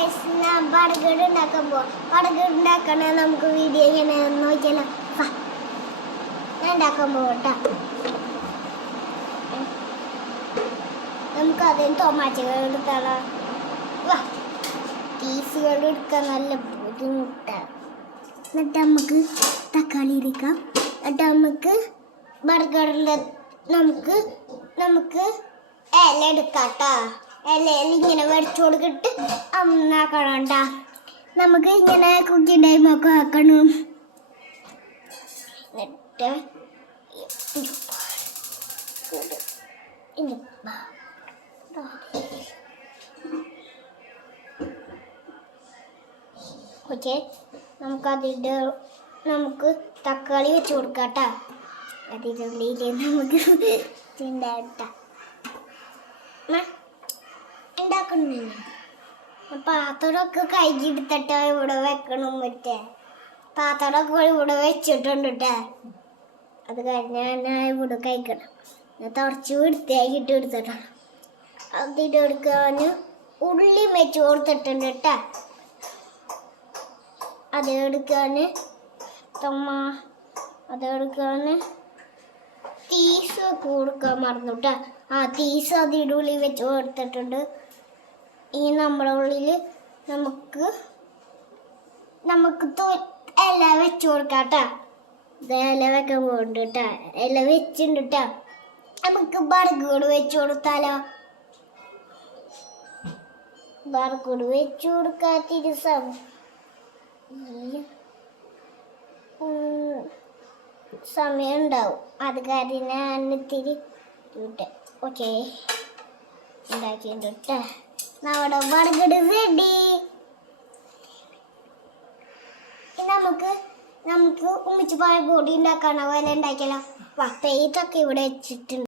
Guys, ഞാൻ burger ഉണ്ടാക്കുമ്പോൾ burger ഉണ്ടാക്കണ നമുക്ക് വീഡിയോ ഇങ്ങനെ നോക്കിയാലോ. ഞാൻ ഉണ്ടാക്കാൻ പോകട്ടാ. നമുക്ക് അതിന് ടൊമാറ്റോകൾ എടുത്താലോ. ചീസുകൾ എടുക്കാൻ നല്ല ബുദ്ധിമുട്ടാണ്. എന്നിട്ട് നമുക്ക് തക്കാളി എടുക്കാം. എന്നിട്ട് നമുക്ക് ബർഗറിൻ്റെ നമുക്ക് നമുക്ക് ഇല എടുക്കാട്ടാ. ഇലയിൽ ഇങ്ങനെ വരച്ചു കൊടുത്തിട്ട് അന്നാക്കണണ്ട. നമുക്ക് ഇങ്ങനെ കുക്കി ടൈമൊക്കെ ആക്കണം. എന്നിട്ട് ഓക്കെ, നമുക്ക് തക്കാളി വെച്ച് കൊടുക്കാട്ടാ. അതിൻ്റെ ഉള്ളിൽ നമുക്ക് ചിണ്ടാട്ട ഉണ്ടാക്കണില്ല. പാത്രമൊക്കെ കൈകിടുത്തിട്ട് ഇവിടെ വെക്കണം. മറ്റേ പാത്രമൊക്കെ ഇവിടെ വെച്ചിട്ടുണ്ട് കേട്ടാ. അത് കഴിഞ്ഞാൽ ഞാൻ ഇവിടെ കഴിക്കണം. തുടച്ച് വൃത്തിയാക്കിയിട്ട് എടുത്തിട്ടാണ്. അതിട്ട് എടുക്കാൻ ഉള്ളി വെച്ച് കൊടുത്തിട്ടുണ്ട് കേട്ടാ. അതെടുക്കാൻ തീസ് കൊടുക്കാൻ മറന്നു കേട്ടാ. തീസ് അതിൻ്റെ ഉള്ളിൽ വെച്ച് കൊടുത്തിട്ടുണ്ട്. ഇനി നമ്മുടെ ഉള്ളിൽ നമുക്ക് ഇല വെച്ച് കൊടുക്കാം കേട്ടാ. ഇല വെക്കാൻ പോകുന്നുണ്ട് കേട്ടാ. ഇല വെച്ചിട്ടുണ്ട് കേട്ടാ. നമുക്ക് ബർഗർ വെച്ച് കൊടുത്താലോ. ബർഗർ വെച്ച് കൊടുക്കാത്തിരി സമയം ഉണ്ടാവും. അത് കാര്യം ഞാൻ ഇത്തിരി ഓക്കെ ഉണ്ടാക്കിയിട്ടുണ്ട് കേട്ടാ. നമ്മുടെ ബർഗർ റെഡി. നമുക്ക് ഉമ്മിച്ച് പോയ ബോഡി ഉണ്ടാക്കാനോ വില ഉണ്ടാക്കിയാലോ. പെയ്ത്തൊക്കെ ഇവിടെ വെച്ചിട്ടുണ്ട്.